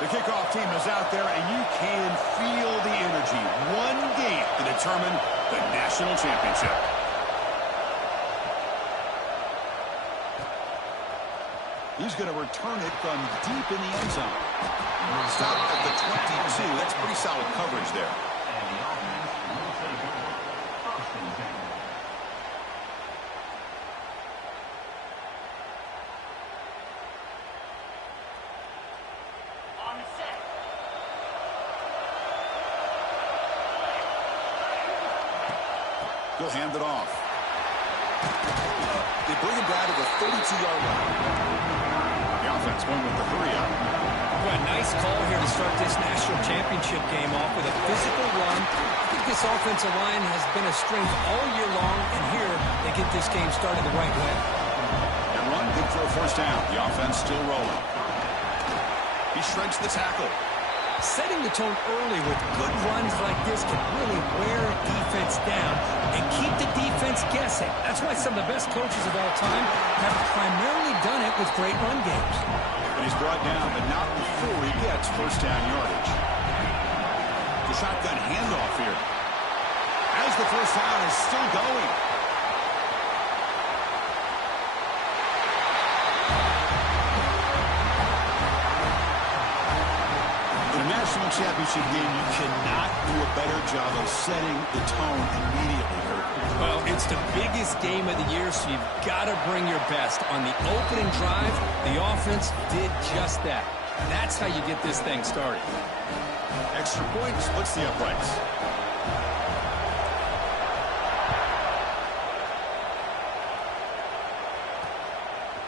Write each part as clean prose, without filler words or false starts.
The kickoff team is out there, and you can feel the energy. One game to determine the national championship. He's going to return it from deep in the end zone. Stop at the 22. That's pretty solid coverage there. He'll hand it off. They bring him down to the 32-yard line. The offense going with the hurry up. Well, nice call here to start this national championship game off with a physical run. I think this offensive line has been a strength all year long, and here they get this game started the right way. And run, good for a first down. The offense still rolling. He shreds the tackle. Setting the tone early with good runs like this can really wear a defense down and keep the defense guessing. That's why some of the best coaches of all time have primarily done it with great run games. And he's brought down, but not before he gets first down yardage. The shotgun handoff here. As the first down is still going. National championship game, you cannot do a better job of setting the tone immediately, Kirk. Well, it's the biggest game of the year, so you've got to bring your best. On the opening drive, the offense did just that. That's how you get this thing started. Extra point splits the uprights.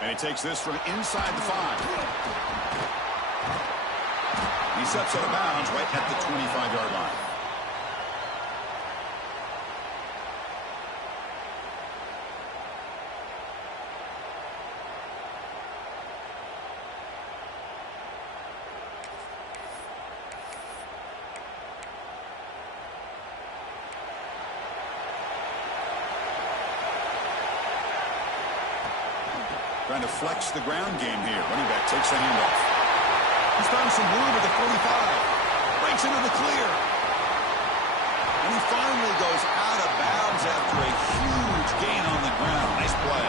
And he takes this from inside the 5. He steps out of bounds right at the 25-yard line. Trying to flex the ground game here. Running back takes the handoff. He's found some room at the 45. Breaks into the clear. And he finally goes out of bounds after a huge gain on the ground. Nice play.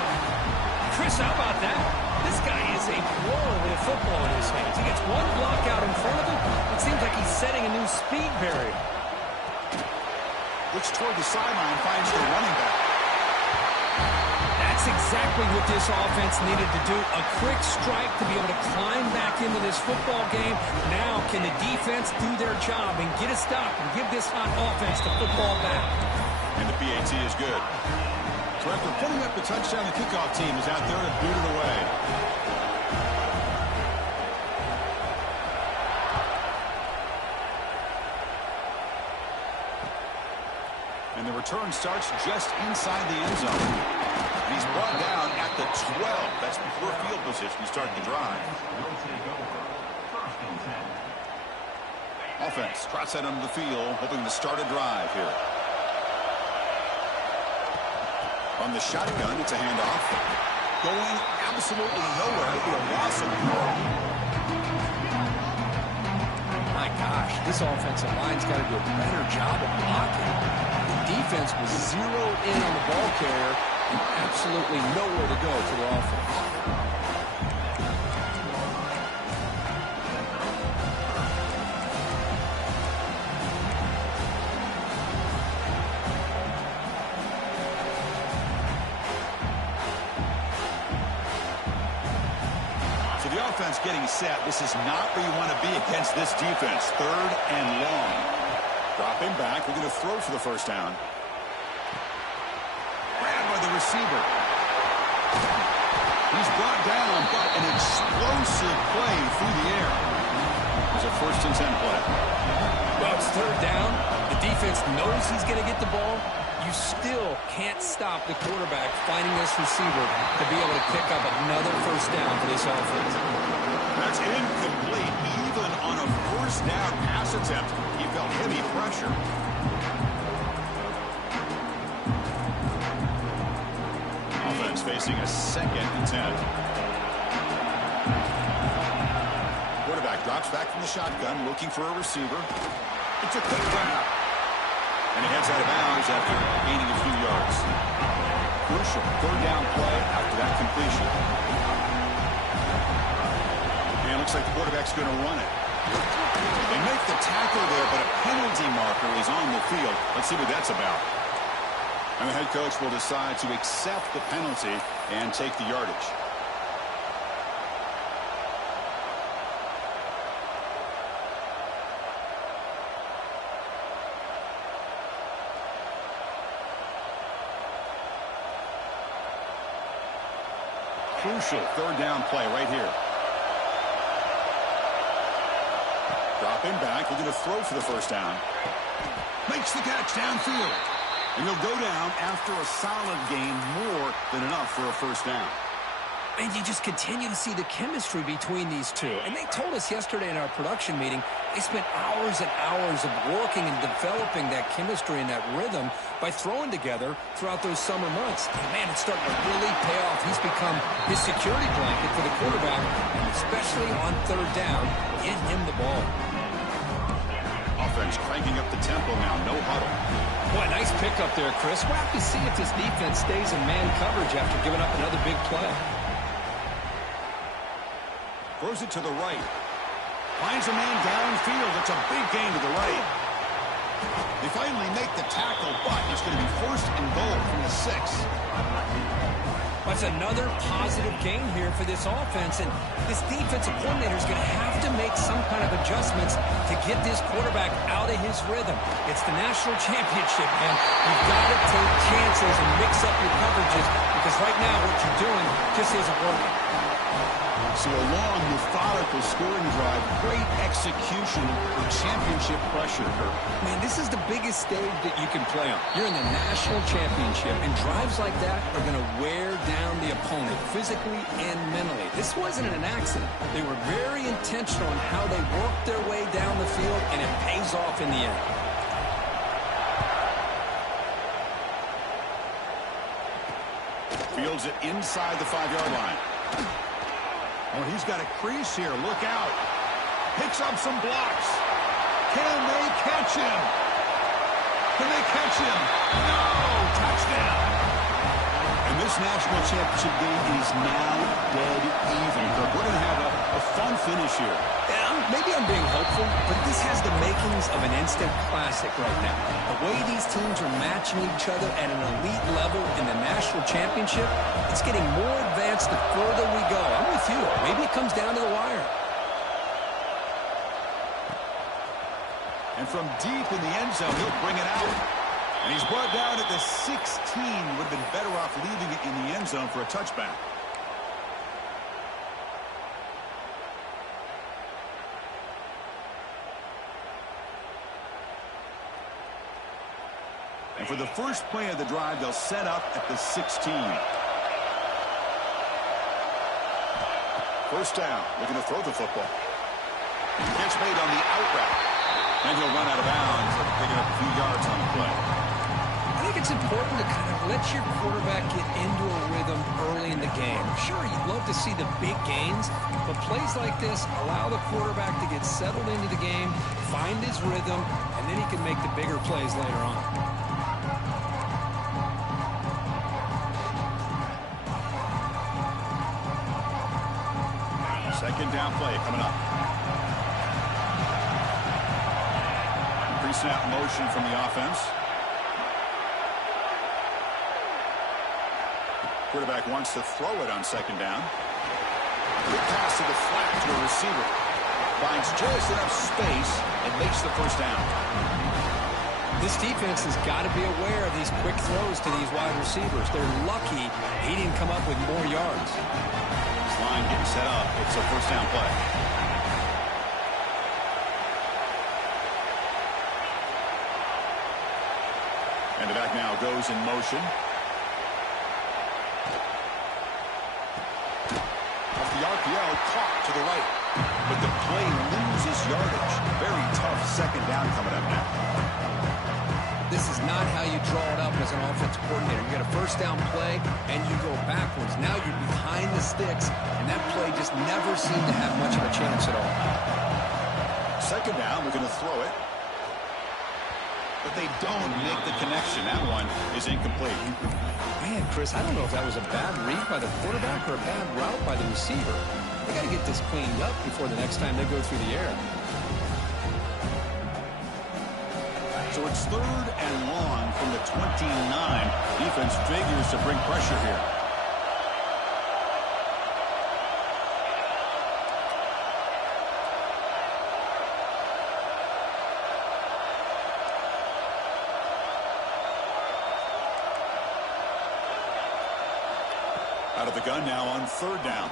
Chris, how about that? This guy is a pro with a football in his hands. He gets one block out in front of him. It seems like he's setting a new speed barrier. Looks toward the sideline, finds the running back. That's exactly what this offense needed to do. A quick strike to be able to climb back into this football game. Now, can the defense do their job and get a stop and give this hot offense the football back? And the PAT is good. So after putting up the touchdown, the kickoff team is out there to boot it away. And the return starts just inside the end zone. And he's brought down at the 12. That's poor field position to start the drive. Offense trots that under the field, hoping to start a drive here. On the shotgun, it's a handoff. Going absolutely nowhere. It'll be a loss of control. My gosh, this offensive line's got to do a better job of blocking. The defense was zeroed in on the ball carrier and absolutely nowhere to go for the offense. So the offense getting set. This is not where you want to be against this defense. Third and long. Dropping back. We're going to throw for the first down. The receiver. He's brought down, but an explosive play through the air. It's a 1st and 10 play. Well, it's third down. The defense knows he's going to get the ball. You still can't stop the quarterback finding this receiver to be able to pick up another first down for this offense. That's incomplete. Even on a first down pass attempt, he felt heavy pressure. Facing a 2nd and 10. Quarterback drops Steps back from the shotgun, looking for a receiver. It's a quick grab. And he heads out of bounds after gaining a few yards. Crucial third down play after that completion. And it looks like the quarterback's going to run it. They make the tackle there, but a penalty marker is on the field. Let's see what that's about. And the head coach will decide to accept the penalty and take the yardage. Crucial third down play right here. Dropping back, looking to throw for the first down. Makes the catch downfield. And he'll go down after a solid gain, more than enough for a first down. And you just continue to see the chemistry between these two. And they told us yesterday in our production meeting, they spent hours and hours of working and developing that chemistry and that rhythm by throwing together throughout those summer months. And man, it's starting to really pay off. He's become his security blanket for the quarterback, and especially on third down, get him the ball. Offense cranking up the tempo now, no huddle. Boy, nice pickup there, Chris. We'll have to see if this defense stays in man coverage after giving up another big play. Throws it to the right. Finds a man downfield. It's a big gain to the right. They finally make the tackle, but it's going to be first and goal from the 6. That's another positive gain here for this offense, and this defensive coordinator is going to have to make some kind of adjustments to get this quarterback out of his rhythm. It's the national championship, man. You've got to take chances and mix up your coverages, because right now what you're doing just isn't working. So a long, methodical scoring drive, great execution with championship pressure. Man, this is the biggest stage that you can play on. You're in the national championship, and drives like that are going to wear down the opponent physically and mentally. This wasn't an accident. They were very intentional on how they worked their way down the field, and it pays off in the end. Fields it inside the 5-yard line. Oh, he's got a crease here. Look out. Picks up some blocks. Can they catch him? Can they catch him? No! Touchdown! And this national championship game is now dead even. We're going to have a fun finish here. Yeah, maybe I'm being hopeful, but this has the makings of an instant classic right now. The way these teams are matching each other at an elite level in the national championship, it's getting more advanced the further we go. I'm with you. Maybe it comes down to the wire. And from deep in the end zone, he'll bring it out. And he's brought down at the 16. Would have been better off leaving it in the end zone for a touchback. And for the first play of the drive, they'll set up at the 16. First down, looking to throw the football. Catch made on the out route. And he'll run out of bounds after picking up a few yards on the play. I think it's important to kind of let your quarterback get into a rhythm early in the game. Sure, you'd love to see the big gains, but plays like this allow the quarterback to get settled into the game, find his rhythm, and then he can make the bigger plays later on. Second down play coming up. Pre-snap motion from the offense. Quarterback wants to throw it on second down. Quick pass to the flat to a receiver. Finds just enough space and makes the first down. This defense has got to be aware of these quick throws to these wide receivers. They're lucky he didn't come up with more yards. This line getting set up. It's a first down play. And the back now goes in motion. Off the RPO, caught to the right. But the play loses yardage. Very tough second down coming up now. This is not how you draw it up as an offensive coordinator. You get a first down play, and you go backwards. Now you're behind the sticks, and that play just never seemed to have much of a chance at all. second down, we're going to throw it. But they don't make the connection. That one is incomplete. Man, Chris, I don't know if that was a bad read by the quarterback or a bad route by the receiver. They got to get this cleaned up before the next time they go through the air. So it's 3rd and long from the 29. Defense figures to bring pressure here. Out of the gun now on 3rd down.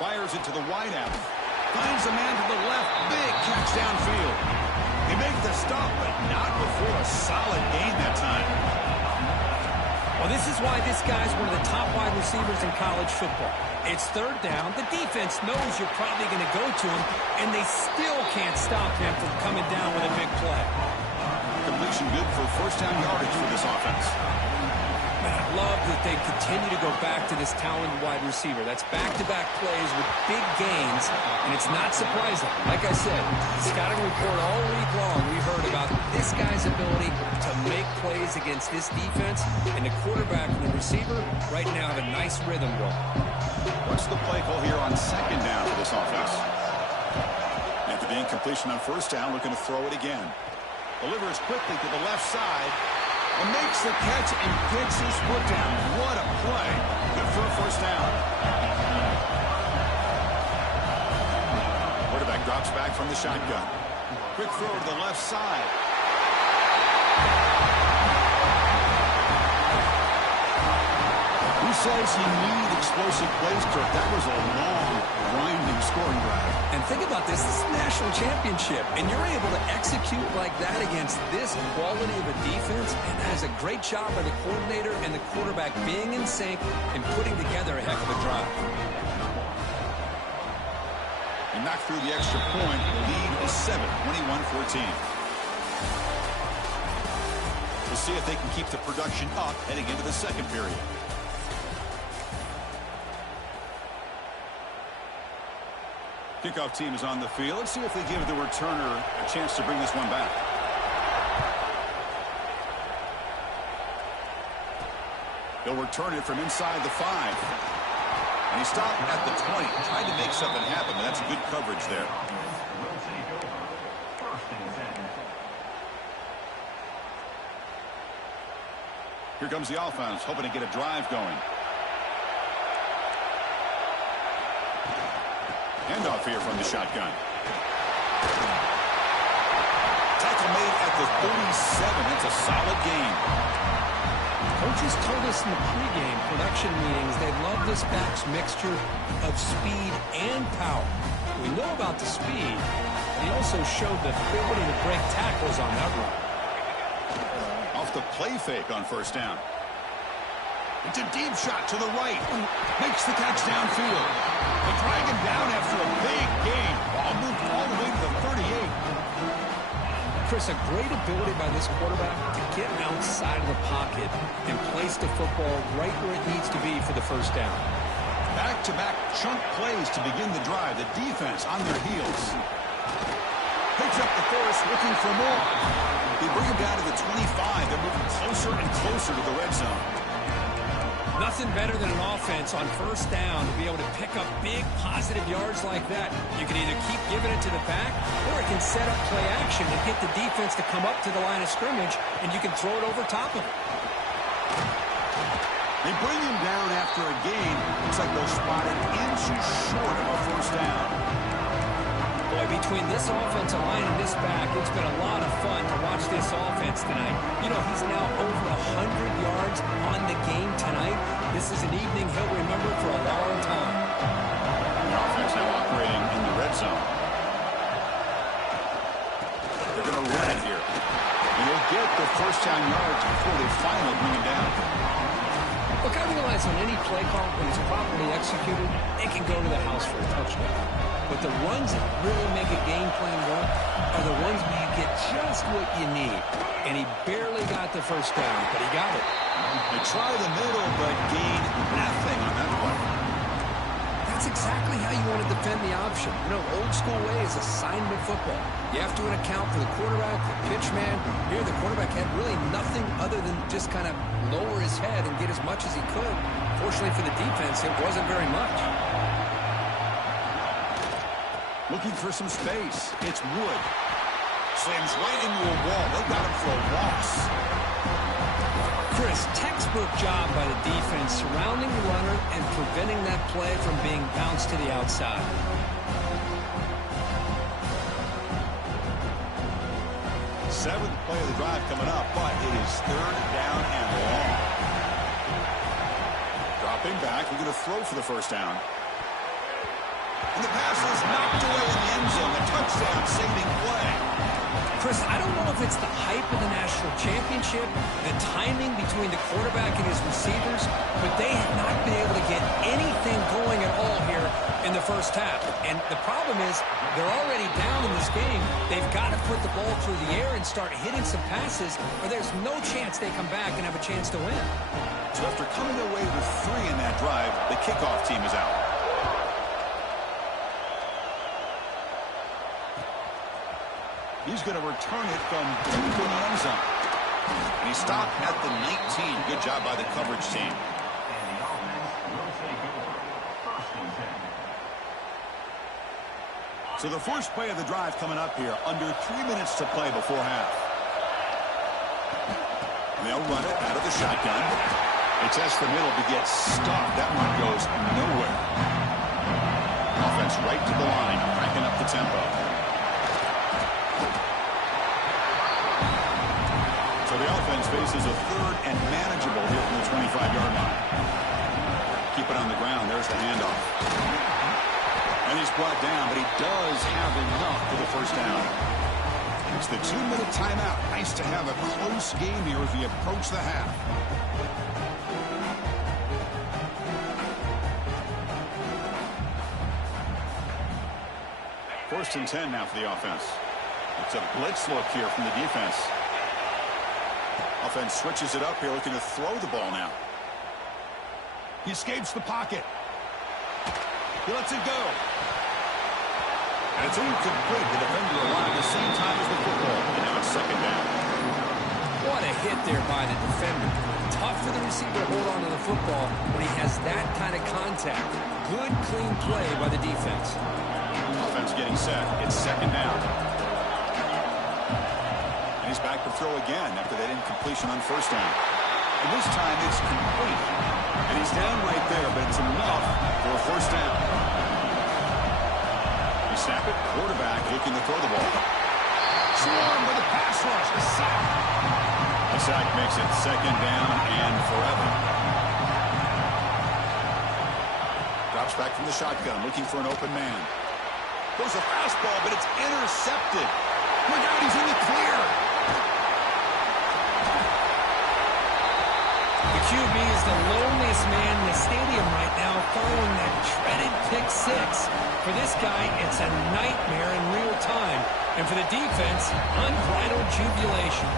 Fires it to the wideout. Finds a man to the left. Big catch downfield. They make the stop, but not before a solid gain that time. Well, this is why this guy's one of the top wide receivers in college football. It's 3rd down. The defense knows you're probably going to go to him, and they still can't stop him from coming down with a big play. Completion good for 1st down yardage for this offense. I love that they continue to go back to this talented wide receiver. That's back-to-back plays with big gains, and it's not surprising. Like I said, scouting report all week long, we heard about this guy's ability to make plays against this defense, and the quarterback and the receiver right now have a nice rhythm going. What's the play call here on 2nd down for this offense? After the incompletion on 1st down, we're going to throw it again. Delivers quickly to the left side. And makes the catch and gets his foot down. What a play. Good for a 1st down. Quarterback drops back from the shotgun. Quick throw to the left side. Who says you need explosive plays, Kirk? That was a long, grinding scoring drive. And think about this. This is a national championship, and you're able to execute like that against this quality of a defense, and that is a great job by the coordinator and the quarterback being in sync and putting together a heck of a drive. And knocked through the extra point. The lead is 7, 21-14. We'll see if they can keep the production up heading into the 2nd period. Kickoff team is on the field. Let's see if they give the returner a chance to bring this one back. They'll return it from inside the 5. And he stopped at the 20. Tried to make something happen, but that's good coverage there. Here comes the offense, hoping to get a drive going. Handoff here from the shotgun. Tackle made at the 37. That's a solid gain. Coaches told us in the pregame production meetings they love this back's mixture of speed and power. We know about the speed. He also showed the ability to break tackles on that run. Off the play fake on 1st down. It's a deep shot to the right. Makes the catch downfield. They drag him down after a big gain. Ball moved all the way to the 38. Chris, a great ability by this quarterback to get outside of the pocket and place the football right where it needs to be for the 1st down. Back-to-back chunk plays to begin the drive. The defense on their heels. Picks up the force, looking for more. They bring him down to the 25. They're moving closer and closer to the red zone. Nothing better than an offense on 1st down to be able to pick up big positive yards like that. You can either keep giving it to the back, or it can set up play action and get the defense to come up to the line of scrimmage, and you can throw it over top of it. They bring him down after a gain. Looks like they'll spot it inches short of a 1st down. Boy, between this offensive line and this back, it's been a lot of fun to watch this offense tonight. You know, he's now over 100 yards on the game tonight. This is an evening he'll remember for a long time. The offense now operating in the red zone. They're going to run it here. And they'll get the 1st down yards before they finally bring him down. Look, I realize on any play call, when it's properly executed, it can go to the house for a touchdown. But the runs that really make a game plan work are the ones where you get just what you need. And he barely got the 1st down, but he got it. They try the middle, but gain nothing on that play. That's that's exactly how you want to defend the option. You know, old school way is assignment football. You have to account for the quarterback, the pitch man. Here, the quarterback had really nothing other than just kind of lower his head and get as much as he could. Fortunately for the defense, it wasn't very much. Looking for some space. It's Wood. Slams right into a wall. They got him for a loss. Chris, textbook job by the defense surrounding the runner and preventing that play from being bounced to the outside. Seventh play of the drive coming up, but it is third down and long. Dropping back, we're going to throw for the first down. And the pass is knocked away in the end zone. A touchdown saving play. Chris, I don't know if it's the hype of the national championship, the timing between the quarterback and his receivers, but they have not been able to get anything going at all here in the first half. And the problem is they're already down in this game. They've got to put the ball through the air and start hitting some passes, or there's no chance they come back and have a chance to win. So after coming away with 3 in that drive, the kickoff team is out. He's going to return it from deep in the end zone. And he stopped at the 19. Good job by the coverage team. So the first play of the drive coming up here. Under 3 minutes to play before half. And they'll run it out of the shotgun. They test the middle to get stopped. That one goes nowhere. Offense right to the line, cranking up the tempo. So the offense faces a third and manageable here from the 25-yard line. Keep it on the ground. There's the handoff. And he's brought down, but he does have enough for the first down. It's the 2-minute timeout. Nice to have a close game here as we approach the half. First and 10 now for the offense. It's a blitz look here from the defense. Offense switches it up here, looking to throw the ball now. He escapes the pocket. He lets it go. And it's incomplete. The defender alive at the same time as the football. And now it's second down. What a hit there by the defender. Tough for the receiver to hold on to the football when he has that kind of contact. Good, clean play by the defense. Offense getting set. It's second down. And he's back to throw again after that incompletion on first down. And this time it's complete. And he's down right there, but it's enough for a first down. They snap it. Quarterback looking to throw the ball. Swarm with a pass rush. A sack. The sack makes it second down and forever. Drops back from the shotgun, looking for an open man. Goes a fastball, but it's intercepted. Look out, he's in the clear. The QB is the loneliest man in the stadium right now following that dreaded pick six. For this guy, it's a nightmare in real time. And for the defense, unbridled jubilation.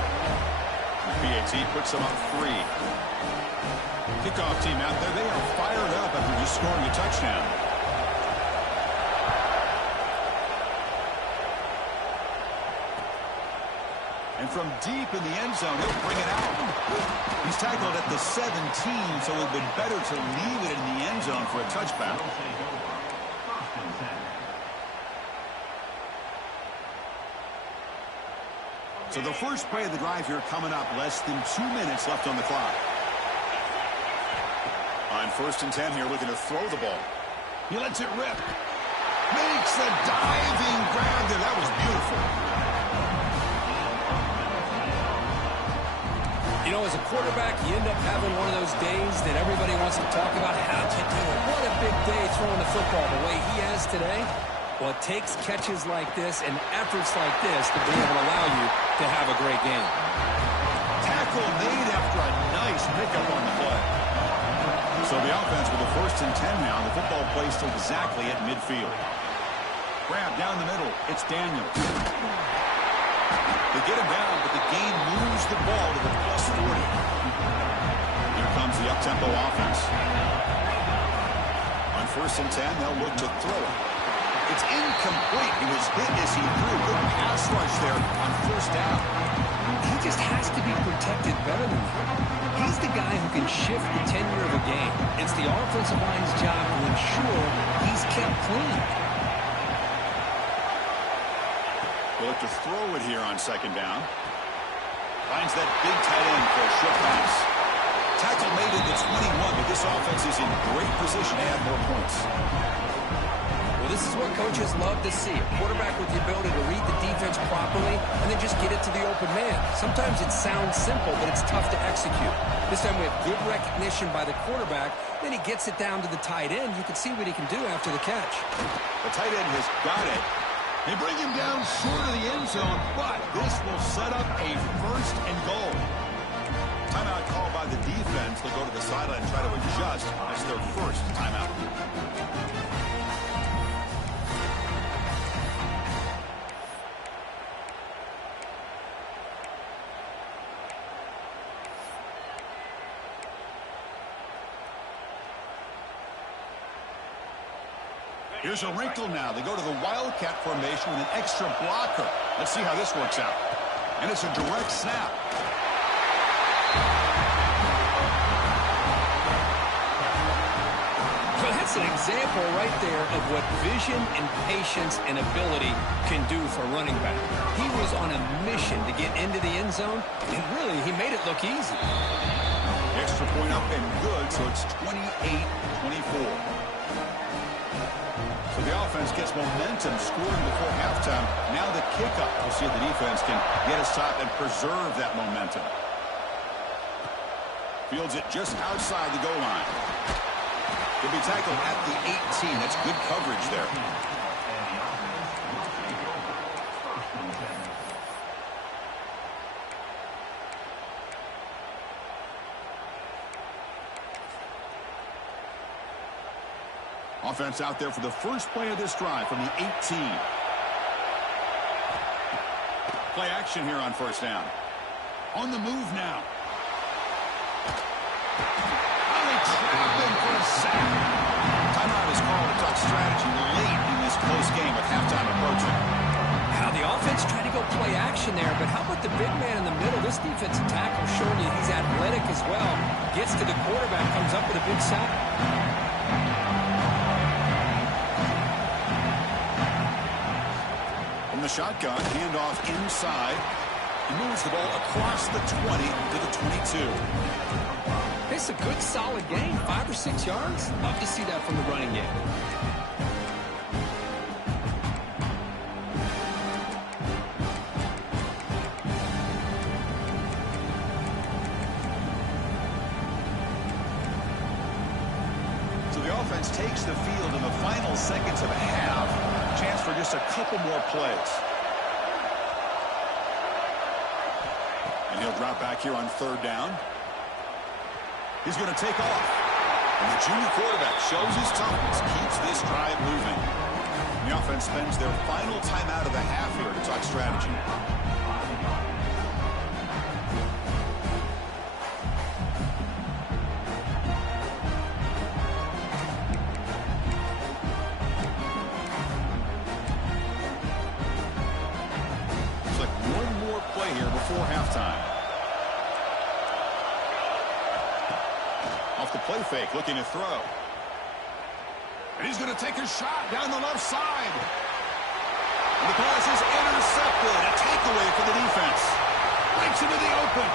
PAT puts them up 3. Kickoff team out there, they are fired up after just scoring a touchdown. And from deep in the end zone, he'll bring it out. He's tackled at the 17, so it would have been better to leave it in the end zone for a touchback. So the first play of the drive here coming up, less than 2 minutes left on the clock. On first and 10 here, looking to throw the ball. He lets it rip. Makes a diving grab there. That was beautiful. You know, as a quarterback, you end up having one of those days that everybody wants to talk about. How'd you do it? What a big day throwing the football the way he has today. Well, it takes catches like this and efforts like this to be able to allow you to have a great game. Tackle made after a nice pickup on the play. So the offense with the first and 10 now. The football placed exactly at midfield. Grab down the middle. It's Daniels. They get him down, but the game moves the ball to the +40. Here comes the up-tempo offense. On 1st and 10. They'll look to throw it. It's incomplete. He was hit as he threw. Good pass rush there on 1st down. He just has to be protected better than that. He's the guy who can shift the tenure of a game. It's the offensive line's job to ensure he's kept clean. We'll look to throw it here on 2nd down. Finds that big tight end for a short pass. Tackle made at the 21, but this offense is in great position to add more points. Well, this is what coaches love to see. A quarterback with the ability to read the defense properly and then just get it to the open man. Sometimes it sounds simple, but it's tough to execute. This time we have good recognition by the quarterback. Then he gets it down to the tight end. You can see what he can do after the catch. The tight end has got it. They bring him down short of the end zone, but this will set up a 1st and goal. Timeout called by the defense. They'll go to the sideline and try to adjust. That's their 1st timeout. Here's a wrinkle now. They go to the Wildcat formation with an extra blocker. Let's see how this works out. And it's a direct snap. Well, that's an example right there of what vision and patience and ability can do for a running back. He was on a mission to get into the end zone, and really, he made it look easy. Extra point up and good, so it's 28-24. So the offense gets momentum scoring before halftime. Now the kickoff. We'll see if the defense can get a stop and preserve that momentum. Fields it just outside the goal line. He'll be tackled at the 18. That's good coverage there. Offense out there for the first play of this drive from the 18. Play action here on 1st down. On the move now. Oh, they trap him for a sack. Timeout is called. A tough strategy late in this close game with halftime approaching. Now the offense trying to go play action there, but how about the big man in the middle? This defensive tackle showing you he's athletic as well. Gets to the quarterback, comes up with a big sack. From the shotgun, handoff inside. He moves the ball across the 20 to the 22. It's a good, solid game. 5 or 6 yards. Love to see that from the running game. So the offense takes the field in the final seconds of a half. Chance for just a couple more plays. And he'll drop back here on 3rd down. He's going to take off. And the junior quarterback shows his toughness, keeps this drive moving. And the offense spends their final timeout of the half here to talk strategy. Looks like one more play here before halftime. Off the play fake, looking to throw. And he's going to take a shot down the left side. And the pass is intercepted. A takeaway for the defense. Breaks into the open.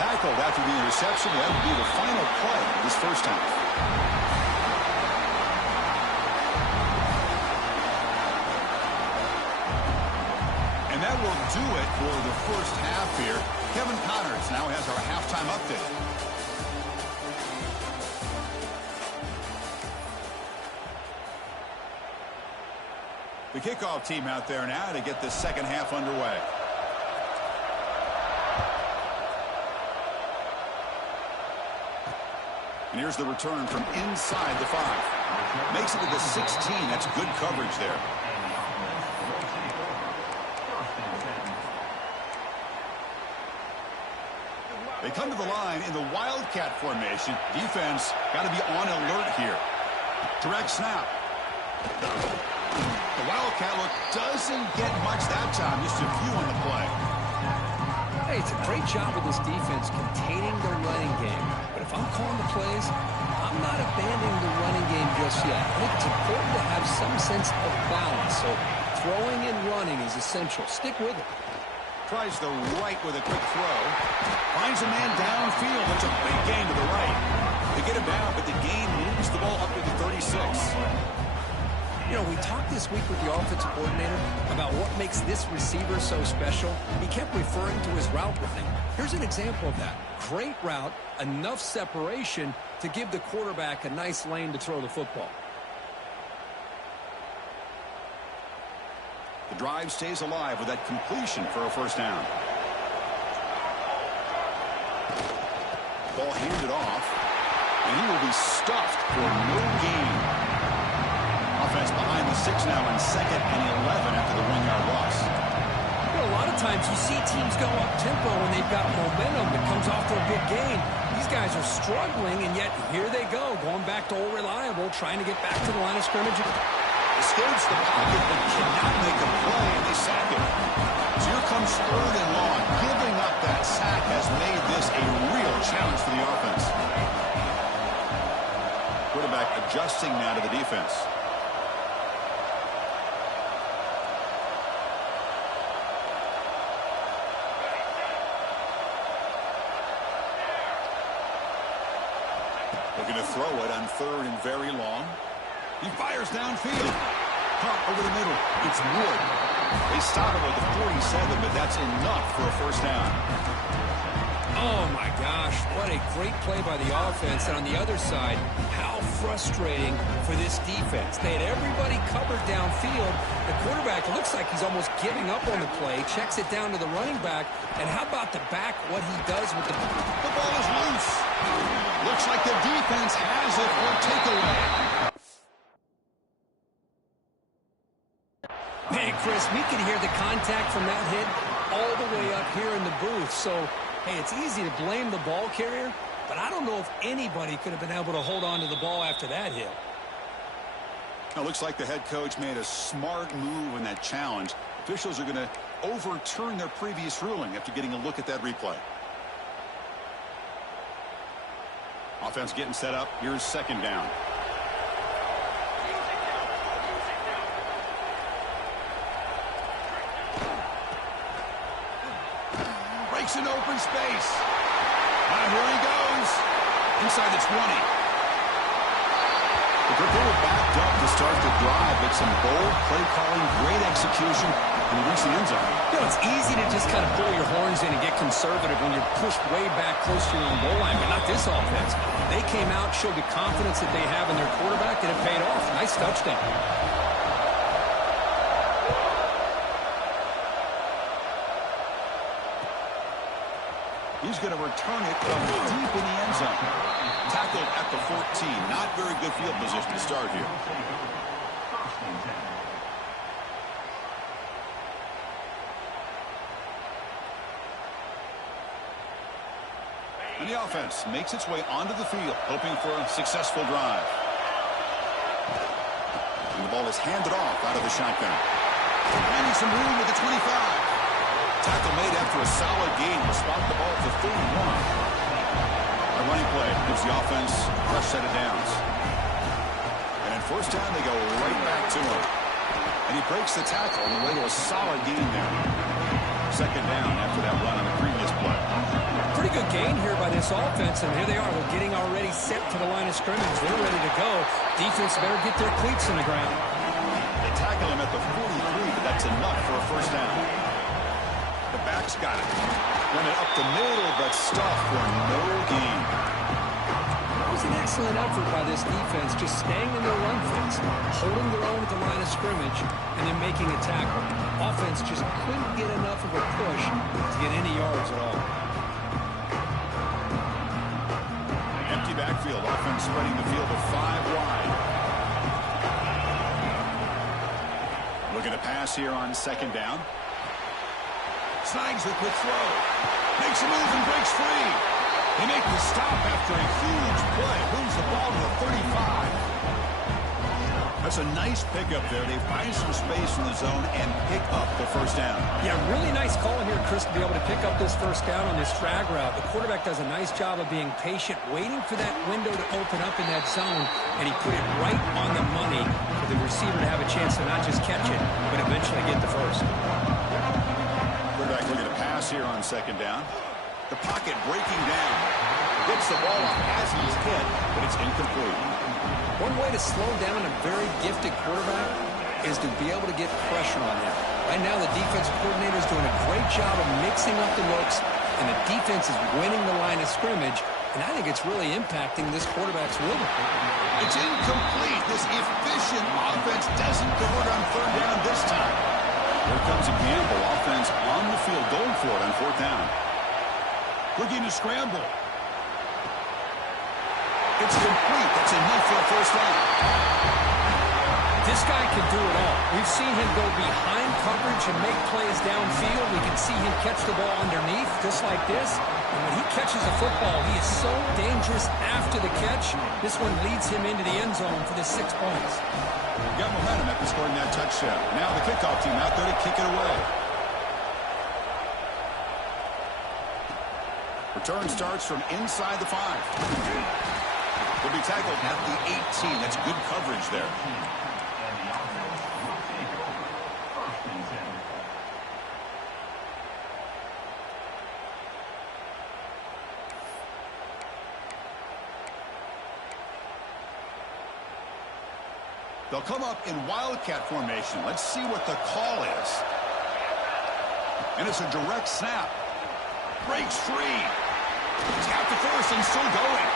Tackled after the interception. That would be the final play of this first half. And that will do it for the first half here. Kevin Connors now has our halftime update. The kickoff team out there now to get the second half underway. And here's the return from inside the 5. Makes it to the 16. That's good coverage there. They come to the line in the Wildcat formation. Defense got to be on alert here. Direct snap. The Wildcat look doesn't get much that time. Just a few on the play. Hey, it's a great job of this defense containing their running game. But if I'm calling the plays, I'm not abandoning the running game just yet. I think it's important to have some sense of balance. So throwing and running is essential. Stick with it. Tries the right with a quick throw. Finds a man downfield. It's a big gain to the right. They get him down, but the gain moves the ball up to the 36. You know, we talked this week with the offensive coordinator about what makes this receiver so special. He kept referring to his route running. Here's an example of that. Great route, enough separation to give the quarterback a nice lane to throw the football. The drive stays alive with that completion for a first down. Ball handed off, and he will be stuffed for no gain. Offense behind the 6 now in 2nd and 11 after the 1-yard loss. You know, a lot of times you see teams go up-tempo when they've got momentum that comes off their big gain. These guys are struggling, and yet here they go, going back to old reliable, trying to get back to the line of scrimmage. Escapes the pocket, but cannot make a play, and they sack him. So here comes 3rd and long. Giving up that sack has made this a real challenge for the offense. Quarterback adjusting now to the defense. Looking to throw it on 3rd and very long. He fires downfield. Caught over the middle. It's Wood. They stop him at the 47, but that's enough for a first down. Oh, my gosh. What a great play by the offense. And on the other side, how frustrating for this defense. They had everybody covered downfield. The quarterback looks like he's almost giving up on the play. Checks it down to the running back. And how about the back, what he does with the ball? The ball is loose. Looks like the defense has it for takeaway. Man, Chris, we can hear the contact from that hit all the way up here in the booth. So, hey, it's easy to blame the ball carrier, but I don't know if anybody could have been able to hold on to the ball after that hit. It looks like the head coach made a smart move in that challenge. Officials are going to overturn their previous ruling after getting a look at that replay. Offense getting set up. Here's 2nd down. Breaks into open space. Now here he goes. Inside the 20. The Purdue backed up to start the drive, but some bold play calling, great execution, and reach the end zone. You know, it's easy to just kind of pull your horns in and get conservative when you're pushed way back close to your own goal line, but not this offense. They came out, showed the confidence that they have in their quarterback, and it paid off. Nice touchdown. He's going to return it from deep in the end zone. Tackled at the 14. Not very good field position to start here. And the offense makes its way onto the field, hoping for a successful drive. And the ball is handed off out of the shotgun. Finding some room with the 25. Tackle made after a solid gain will spot the ball to 31. A running play gives the offense a fresh set of downs. And in first down, they go right back to him. And he breaks the tackle on the way to a solid gain there. 2nd down after that run on the previous play. Pretty good gain here by this offense, and here they are. They're getting already set to the line of scrimmage. They're ready to go. Defense better get their cleats in the ground. They tackle him at the 43, but that's enough for a first down. The back's got it. Run it up the middle, but stuffed for no gain. That was an excellent effort by this defense, just staying in their run fence, holding their own at the line of scrimmage, and then making a tackle. Offense just couldn't get enough of a push to get any yards at all. Empty backfield. Offense spreading the field of 5 wide. Looking to pass here on 2nd down. Snags the quick throw. Makes a move and breaks free. They make the stop after a huge play. Moves the ball to the 35. That's a nice pickup there. They find some space in the zone and pick up the first down. Yeah, really nice call here, Chris, to be able to pick up this first down on this drag route. The quarterback does a nice job of being patient, waiting for that window to open up in that zone, and he put it right on the money for the receiver to have a chance to not just catch it, but eventually get the first. Quarterback looking to pass here on second down. The pocket breaking down. Gets the ball off as he's hit, but it's incomplete. One way to slow down a very gifted quarterback is to be able to get pressure on him. Right now, the defensive coordinator is doing a great job of mixing up the looks, and the defense is winning the line of scrimmage, and I think it's really impacting this quarterback's rhythm. It's incomplete. This efficient offense doesn't convert on third down this time. Here comes a gamble. Offense on the field going for it on fourth down. Looking to scramble. It's complete. That's enough for a first down. This guy can do it all. We've seen him go behind coverage and make plays downfield. We can see him catch the ball underneath, just like this. And when he catches the football, he is so dangerous after the catch. This one leads him into the end zone for the 6 points. Got momentum after scoring that touchdown. Now the kickoff team out there to kick it away. Return starts from inside the 5. Will be tackled at the 18. That's good coverage there. They'll come up in wildcat formation. Let's see what the call is. And it's a direct snap. Breaks free. Tap to first and still going.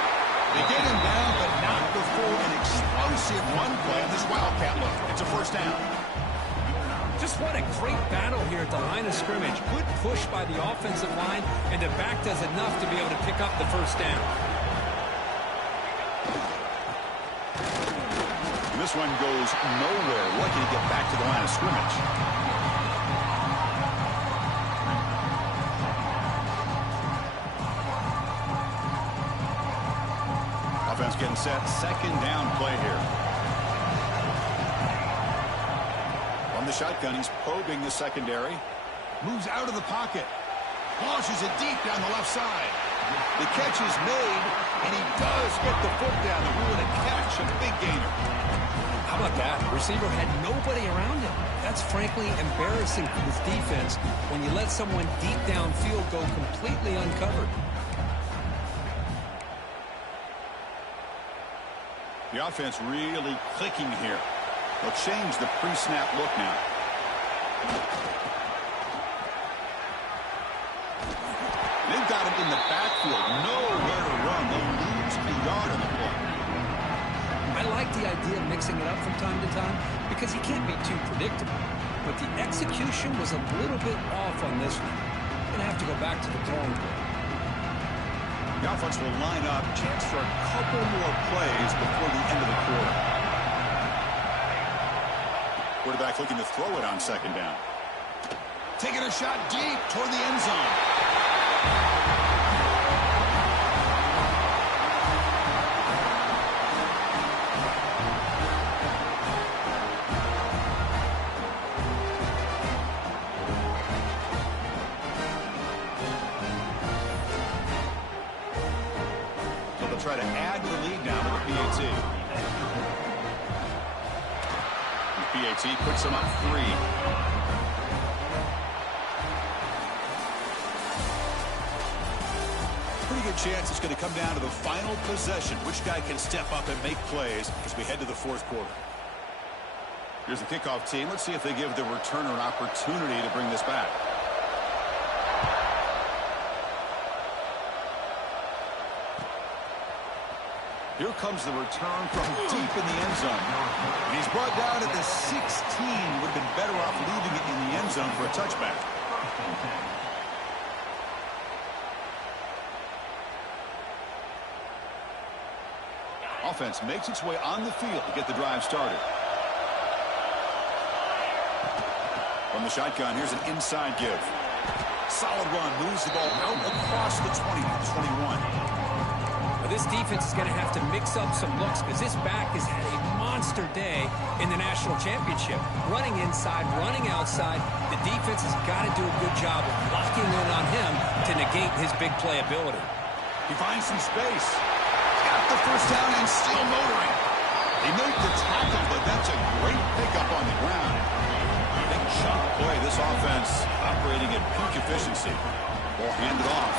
They get him down, but not before an explosive run play on this wildcat look. It's a first down. Just what a great battle here at the line of scrimmage. Good push by the offensive line, and the back does enough to be able to pick up the first down. And this one goes nowhere. Lucky to get back to the line of scrimmage. Offense getting set. Second down play here. From the shotgun, he's probing the secondary. Moves out of the pocket. Launches it deep down the left side. The catch is made, and he does get the foot down. The rule to catch, a big gainer. How about that? The receiver had nobody around him. That's frankly embarrassing for this defense when you let someone deep downfield go completely uncovered. The offense really clicking here. They'll change the pre-snap look now. They've got him in the backfield. Nowhere to run. They'll lose a yard on the play. I like the idea of mixing it up from time to time because he can't be too predictable. But the execution was a little bit off on this one. Going to have to go back to the drawing board. The offense will line up. Chance for a couple more plays before the end of the quarter. Quarterback looking to throw it on second down. Taking a shot deep toward the end zone. Try to add to the lead now with the PAT. The PAT puts them up 3. Pretty good chance it's going to come down to the final possession. Which guy can step up and make plays as we head to the fourth quarter. Here's the kickoff team. Let's see if they give the returner an opportunity to bring this back. Here comes the return from deep in the end zone. And he's brought down at the 16. Would have been better off leaving it in the end zone for a touchback. Offense makes its way on the field to get the drive started. From the shotgun, here's an inside give. Solid run, moves the ball out across the 20 to 21. this defense is going to have to mix up some looks because this back has had a monster day in the national championship. Running inside, running outside. The defense has got to do a good job of locking in on him to negate his big play ability. He finds some space. Got the first down and still motoring. He made the tackle, but that's a great pickup on the ground. Big chunk play. This offense operating at peak efficiency. Ball handed off.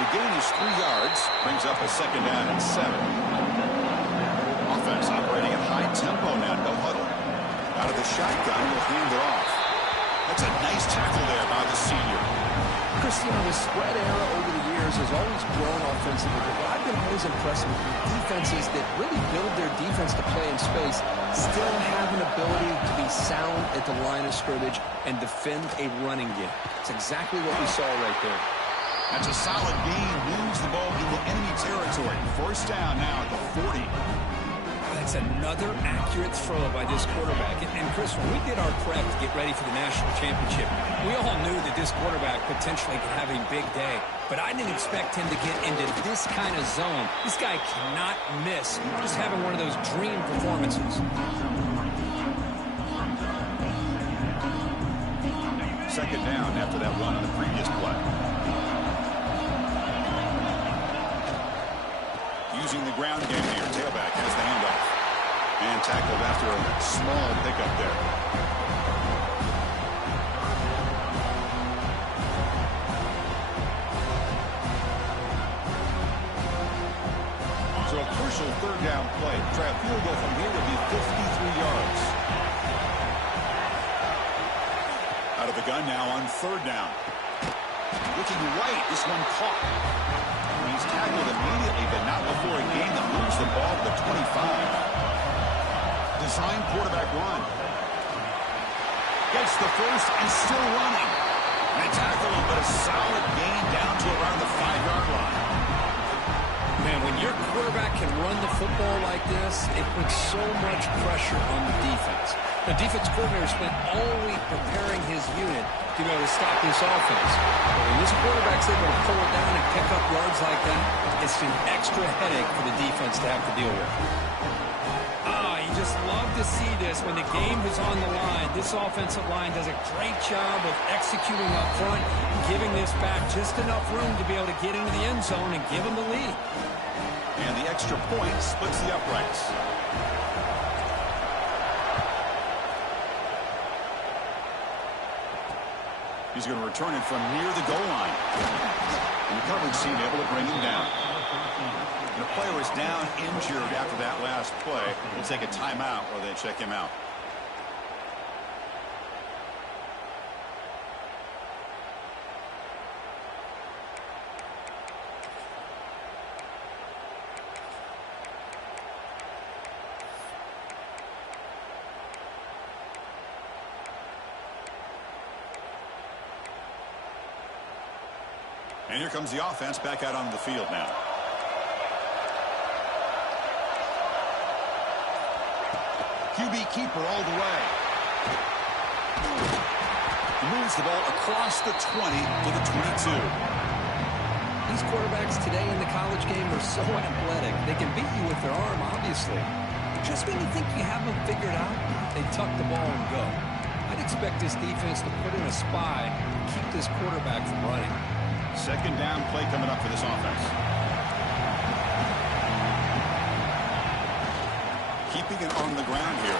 The gain is 3 yards. Brings up a second down and 7. Offense operating at high tempo now. No huddle. Out of the shotgun, will hand it off. That's a nice tackle there by the senior. Cristiano, the spread era over the years has always grown offensively, but what I've been always impressed with defenses that really build their defense to play in space still have an ability to be sound at the line of scrimmage and defend a running game. It's exactly what we saw right there. That's a solid gain. Moves the ball into enemy territory. First down now at the 40. That's another accurate throw by this quarterback. And Chris, when we did our prep to get ready for the national championship, we all knew that this quarterback potentially could have a big day. But I didn't expect him to get into this kind of zone. This guy cannot miss. Just having one of those dream performances. Second down after that run on the previous play. Using the ground game here. Tailback has the handoff. And tackled after a small pickup there. So a crucial third down play. Try a field goal from here would be 53 yards. Out of the gun now on third down. Looking right. This one caught. He's tackled immediately, but not before a gain that moves the ball to the 25. Design quarterback run. Gets the first and still running. And a tackle, but a solid gain down to around the 5-yard line. Man, when your quarterback can run the football like this, it puts so much pressure on the defense. The defense coordinator spent all week preparing his unit to be able to stop this offense. But when this quarterback's able to pull it down and pick up yards like that, it's an extra headache for the defense to have to deal with. You just love to see this when the game is on the line. This offensive line does a great job of executing up front, giving this back just enough room to be able to get into the end zone and give them the lead. And the extra point splits the uprights. He's going to return it from near the goal line. And the coverage team able to bring him down. And the player is down injured after that last play. We'll take a timeout while they check him out. And here comes the offense back out onto the field now. QB keeper all the way. Moves the ball across the 20 to the 22. These quarterbacks today in the college game are so athletic. They can beat you with their arm, obviously. Just when you think you have them figured out, they tuck the ball and go. I'd expect this defense to put in a spy and keep this quarterback from running. Second down play coming up for this offense. Keeping it on the ground here.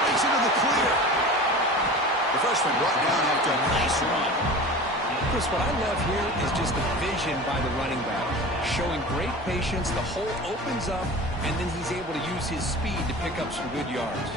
Breaks into the clear. The freshman brought down after a nice run. Chris, what I love here is just the vision by the running back. Showing great patience, the hole opens up, and then he's able to use his speed to pick up some good yards.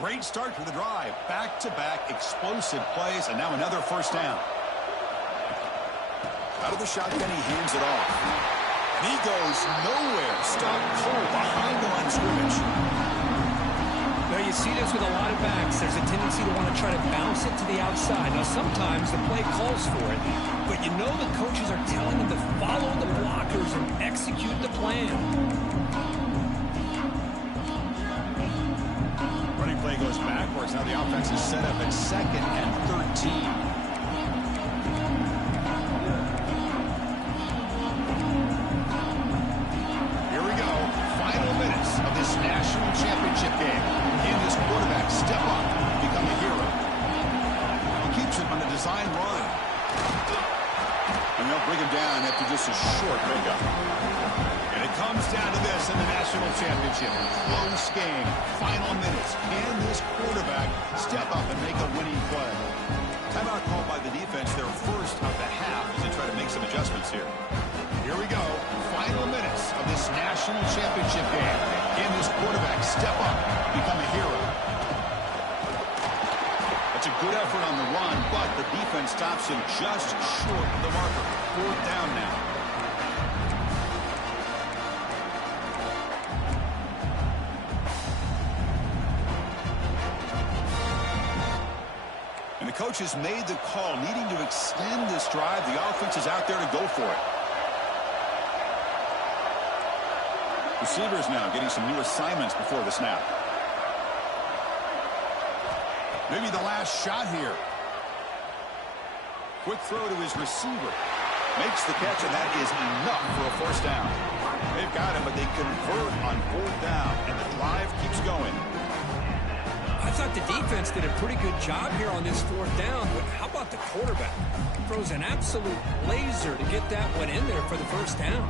Great start to the drive. Back-to-back explosive plays, and now another first down. Out of the shotgun, he hands it off. And he goes nowhere. Stopped cold behind the line of scrimmage. Now you see this with a lot of backs. There's a tendency to want to try to bounce it to the outside. Now, sometimes the play calls for it, but you know the coaches are telling them to follow the blockers and execute the plan. Running play goes backwards. Now the offense is set up at 2nd and 13. National championship game. Can this quarterback step up and become a hero? He keeps it on a design run. And they'll bring him down after just a short pickup. And it comes down to this in the national championship. Close game. Final minutes. Can this quarterback step up and make a winning play? Timeout called by the defense, their first of the half, as they try to make some adjustments here. Here we go. Final minutes of this national championship game. Can this quarterback step up, become a hero? That's a good effort on the run, but the defense stops him just short of the marker. 4th down now. And the coach has made the call, needing to extend this drive. The offense is out there to go for it. Receivers now getting some new assignments before the snap. Maybe the last shot here. Quick throw to his receiver. Makes the catch, and that is enough for a 1st down. They've got him, but they convert on 4th down, and the drive keeps going. I thought the defense did a pretty good job here on this 4th down, but how about the quarterback? Throws an absolute laser to get that one in there for the 1st down.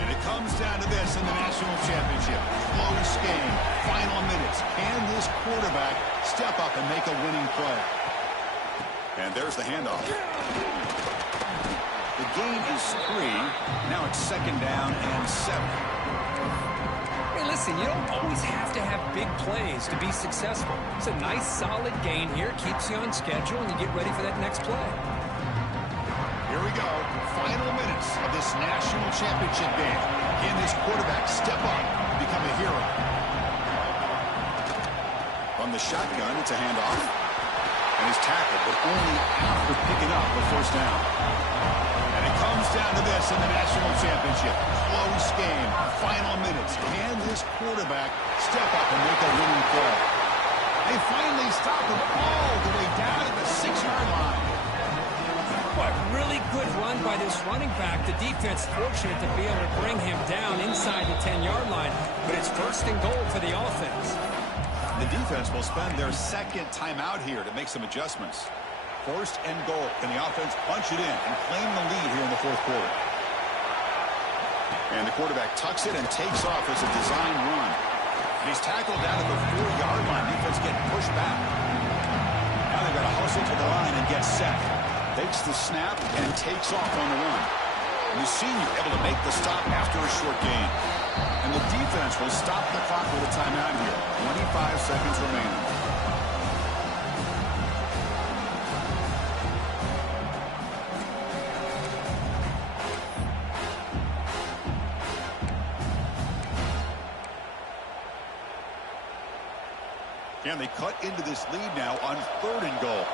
And it comes down to this in the national championship. Close game. Final minutes. Can this quarterback step up and make a winning play? And there's the handoff. The gain is 3. Now it's 2nd down and 7. Hey, listen, you don't always have to have big plays to be successful. It's a nice, solid gain here. Keeps you on schedule, and you get ready for that next play. Here we go. Final minutes of this national championship game. Can this quarterback step up and become a hero? From the shotgun, it's a handoff. And he's tackled, but only after picking up the 1st down. And it comes down to this in the national championship. Close game. Final minutes. Can this quarterback step up and make a winning play? They finally stop him all the way down at the 6-yard line. What really good run by this running back. The defense fortunate to be able to bring him down inside the 10-yard line, but it's 1st and goal for the offense. The defense will spend their 2nd timeout here to make some adjustments. 1st and goal. Can the offense punch it in and claim the lead here in the 4th quarter? And the quarterback tucks it and takes off as a design run. And he's tackled down at the 4-yard line. Defense getting pushed back. Now they've got to hustle to the line and get set. Takes the snap and takes off on the run. And the senior able to make the stop after a short gain. And the defense will stop the clock with a timeout here. 25 seconds remaining. Can they cut into this lead now on 3rd and goal?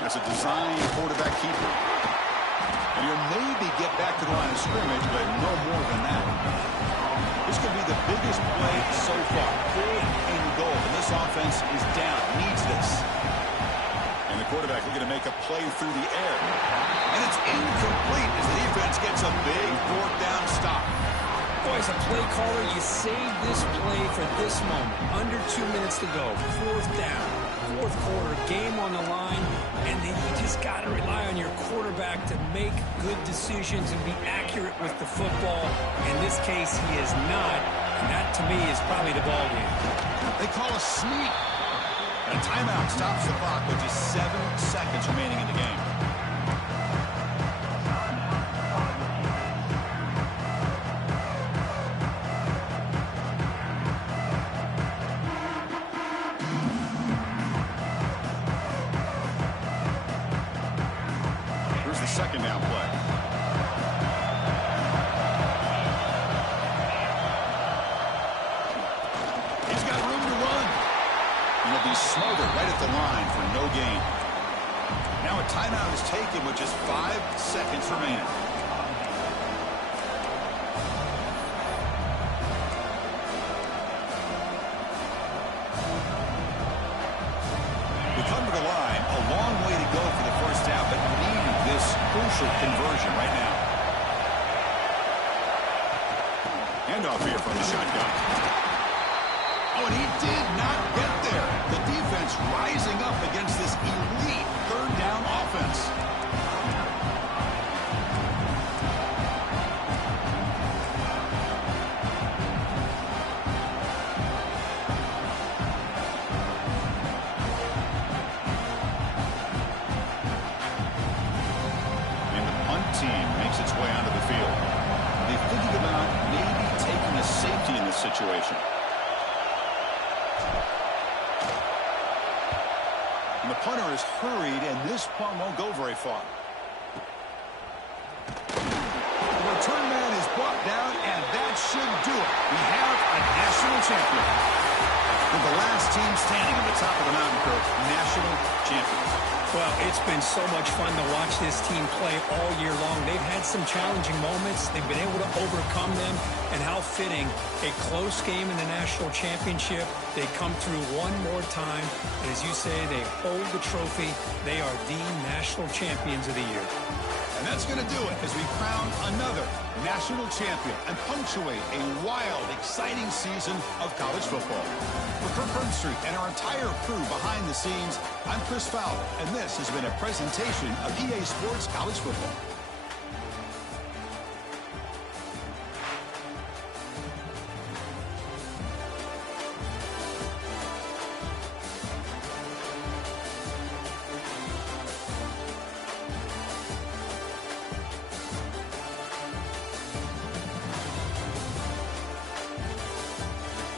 That's a design quarterback keeper. And he'll maybe get back to the line of scrimmage, but no more than that. This could be the biggest play so far. 4th and goal. And this offense is down. Needs this. And the quarterback looking to make a play through the air. And it's incomplete as the defense gets a big 4th down stop. Boy, as a play caller, you save this play for this moment. Under 2 minutes to go. 4th down. 4th quarter, game on the line, and then you just got to rely on your quarterback to make good decisions and be accurate with the football. In this case, he is not, and that, to me, is probably the ball game. They call a sneak. And a timeout stops the clock with just 7 seconds remaining in the game. Second down play. smothered right at the line for no gain. Now a timeout is taken with just 5 seconds remaining. We come to the line, a long way to go for the first half, but need this crucial conversion right now. Handoff here from the shotgun. Oh, and he did not get there. The defense rising up against this elite third down offense. And the punt team makes its way onto the field. They're thinking about maybe taking a safety in this situation. And the punter is hurried, and this punt won't go very far. The return man is brought down, and that should do it. We have a national champion. And the last team standing at the top of the mountain, Kirk, national champions. Well, it's been so much fun to watch this team play all year long. They've had some challenging moments. They've been able to overcome them. And how fitting, a close game in the national championship. They come through one more time. And as you say, they hold the trophy. They are the national champions of the year. And that's going to do it as we crown another national champion and punctuate a wild, exciting season of college football. For Kirk Herbstreit and our entire crew behind the scenes, I'm Chris Fowler, and this has been a presentation of EA Sports College Football.